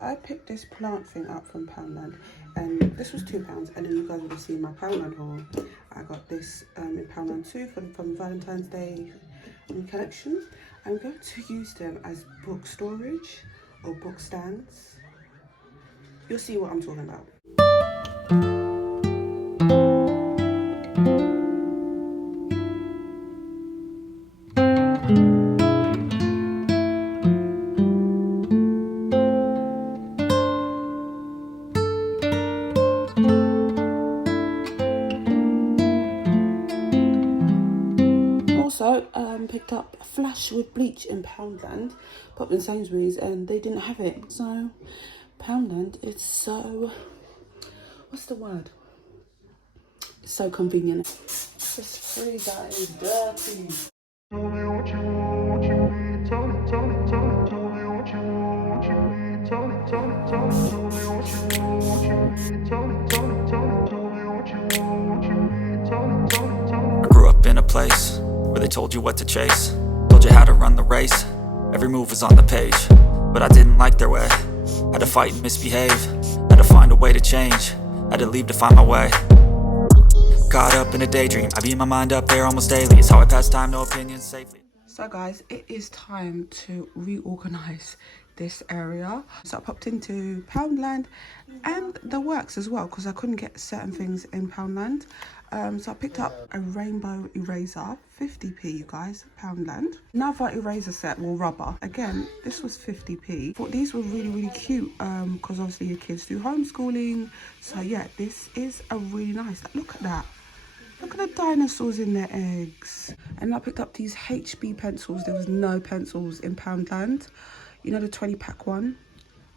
I picked this plant thing up from Poundland, and this was £2. And then you guys will see my Poundland haul. I got this in Poundland too from Valentine's Day collection. I'm going to use them as book storage or book stands. You'll see what I'm talking about. Also, picked up Flash with bleach in Poundland, popped in Sainsbury's, and they didn't have it. So Poundland is so, what's the word? It's so convenient. This freezer is dirty. Tell me what you want, what you need. Tell me, tell me, tell me, tell me what you want, what you need. Tell me, tell me, tell me, tell me what you want, what you need. Tell me, tell me, tell me, tell me what you want, what you need. Tell me, tell me, tell me. I grew up in a place where they told you what to chase, told you how to run the race. Every move was on the page, but I didn't like their way. Had to fight and misbehave, had to find a way to change, had to leave to find my way. Caught up in a daydream, I beat my mind up there almost daily. It's how I pass time, no opinions, safely. So guys, it is time to reorganize this area. So I popped into Poundland and the works as well, because I couldn't get certain things in Poundland. So I picked up a rainbow eraser, 50p you guys, Poundland. Another eraser set, well, rubber. Again, this was 50p. Thought these were really, really cute, because obviously your kids do homeschooling. So yeah, this is a really nice, look at that. Look at the dinosaurs in their eggs. And I picked up these HB pencils. There was no pencils in Poundland. You know, the 20-pack one?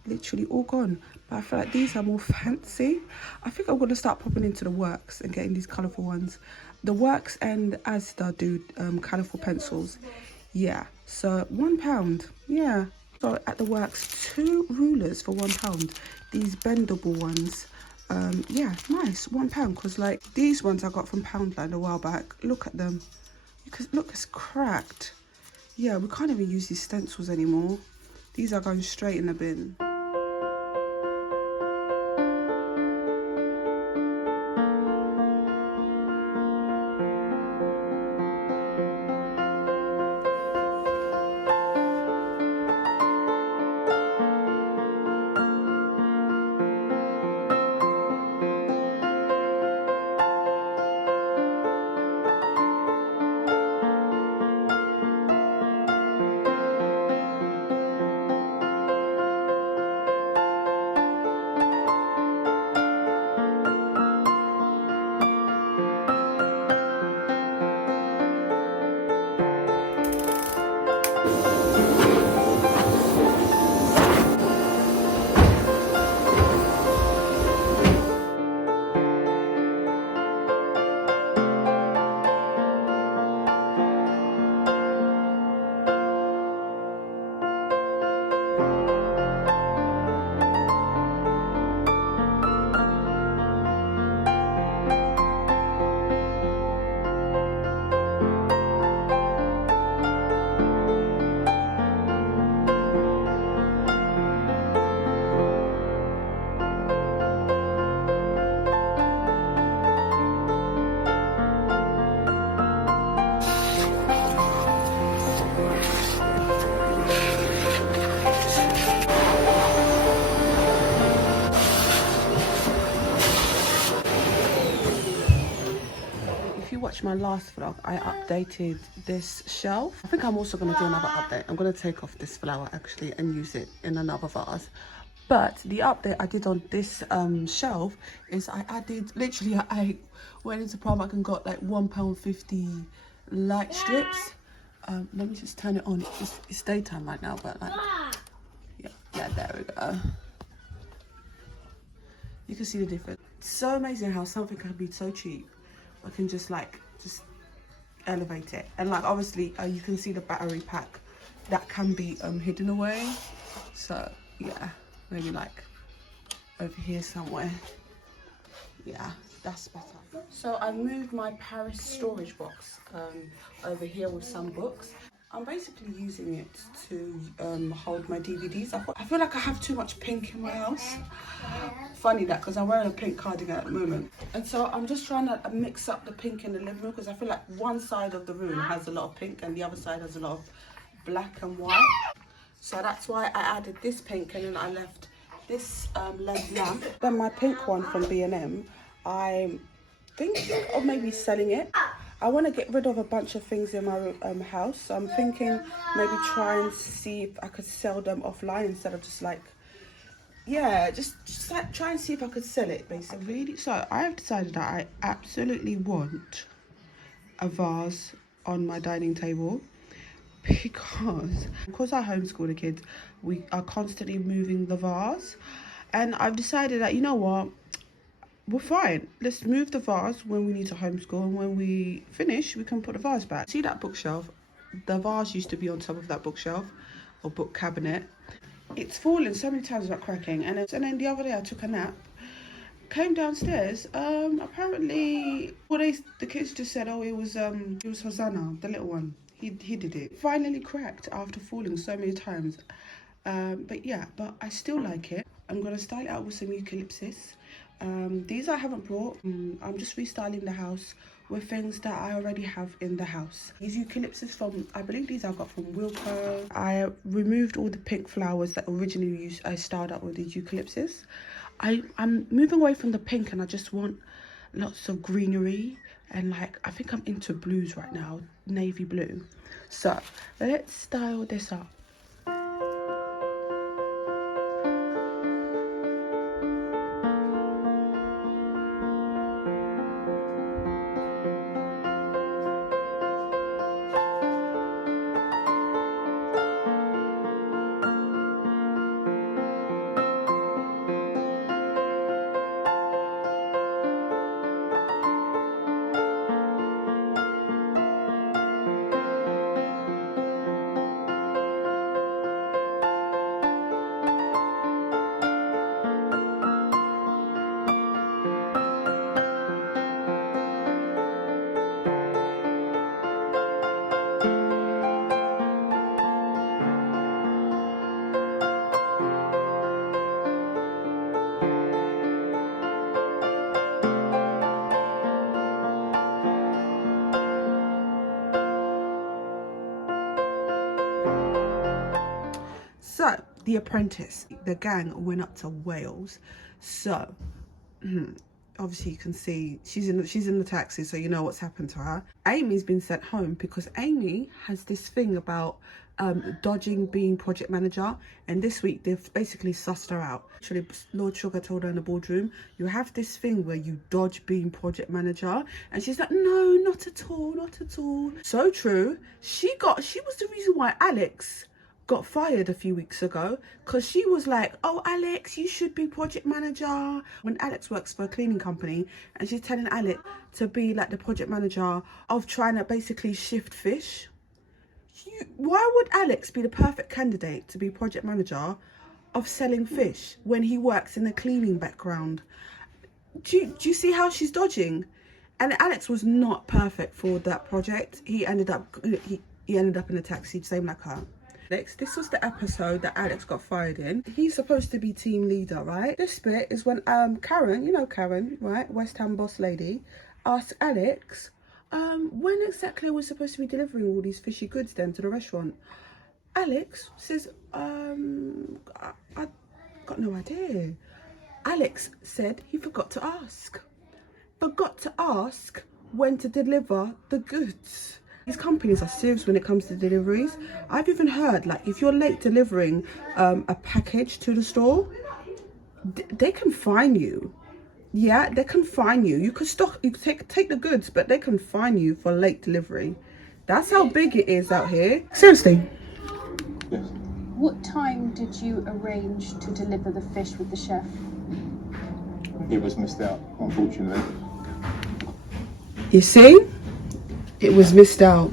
Literally all gone. But I feel like these are more fancy. I think I'm going to start popping into the works and getting these colourful ones. The works and Asda do colourful pencils. Yeah, so £1. Yeah. So at the works, 2 rulers for £1. These bendable ones. Yeah, nice, £1, because like these ones I got from Poundland a while back. Look at them. Because look, it's cracked. Yeah, we can't even use these stencils anymore. These are going straight in the bin. Watch my last vlog, I updated this shelf. I think I'm also going to do another update. I'm going to take off this flower actually and use it in another vase. But the update I did on this shelf is I added, literally I went into Primark and got like £1.50 light strips. Let me just turn it on. It's daytime right now, but like, yeah, there we go. You can see the difference. It's so amazing how something can be so cheap. I can just elevate it, and like obviously you can see the battery pack that can be hidden away. So yeah, maybe like over here somewhere. Yeah, that's better. So I moved my Paris storage box over here with some books. I'm basically using it to hold my DVDs. I feel like I have too much pink in my house. Funny that, because I'm wearing a pink cardigan at the moment. And so I'm just trying to mix up the pink in the living room, because I feel like one side of the room has a lot of pink and the other side has a lot of black and white. So that's why I added this pink, and then I left this LED lamp. Then my pink one from B&M, I'm thinking of maybe selling it. I want to get rid of a bunch of things in my house. So I'm thinking maybe try and see if I could sell them offline instead of just like, yeah, just like try and see if I could sell it basically. So I have decided that I absolutely want a vase on my dining table, because I homeschool the kids, we are constantly moving the vase, and I've decided that, you know what, we're fine, let's move the vase when we need to homeschool, and when we finish we can put the vase back. See that bookshelf? The vase used to be on top of that bookshelf or book cabinet. It's fallen so many times without cracking, and then the other day I took a nap, came downstairs, apparently the kids just said, oh, it was Hosanna, the little one. He did it. Finally cracked after falling so many times. But I still like it. I'm going to style it out with some eucalyptus. These I haven't brought. I'm just restyling the house with things that I already have in the house. These eucalyptus from, I believe these I got from Wilko. I removed all the pink flowers that originally I styled up with these eucalyptus. I'm moving away from the pink, and I just want lots of greenery, and like I think I'm into blues right now, navy blue. So let's style this up. So, The Apprentice, the gang went up to Wales. So, obviously you can see she's in the taxi, so you know what's happened to her. Amy's been sent home because Amy has this thing about dodging being project manager, and this week they've basically sussed her out. Actually, Lord Sugar told her in the boardroom, you have this thing where you dodge being project manager, and she's like, no, not at all, not at all. So true. She was the reason why Alex got fired a few weeks ago, because she was like, oh, Alex, you should be project manager. When Alex works for a cleaning company, and she's telling Alex to be like the project manager of trying to basically shift fish. Why would Alex be the perfect candidate to be project manager of selling fish when he works in the cleaning background? Do you see how she's dodging? And Alex was not perfect for that project. He ended up in a taxi, same like her. This was the episode that Alex got fired in. He's supposed to be team leader, right? This bit is when Karen, you know Karen, right? West Ham boss lady, asked Alex, when exactly are we supposed to be delivering all these fishy goods then to the restaurant? Alex says, I got no idea. Alex said he forgot to ask. Forgot to ask when to deliver the goods. These companies are serious when it comes to deliveries. I've even heard, like, if you're late delivering a package to the store, they can fine you. Yeah, they can fine you. You could take the goods, but they can fine you for late delivery. That's how big it is out here. Seriously. Yes. What time did you arrange to deliver the fish with the chef? It was missed out, unfortunately. You see? It was missed out.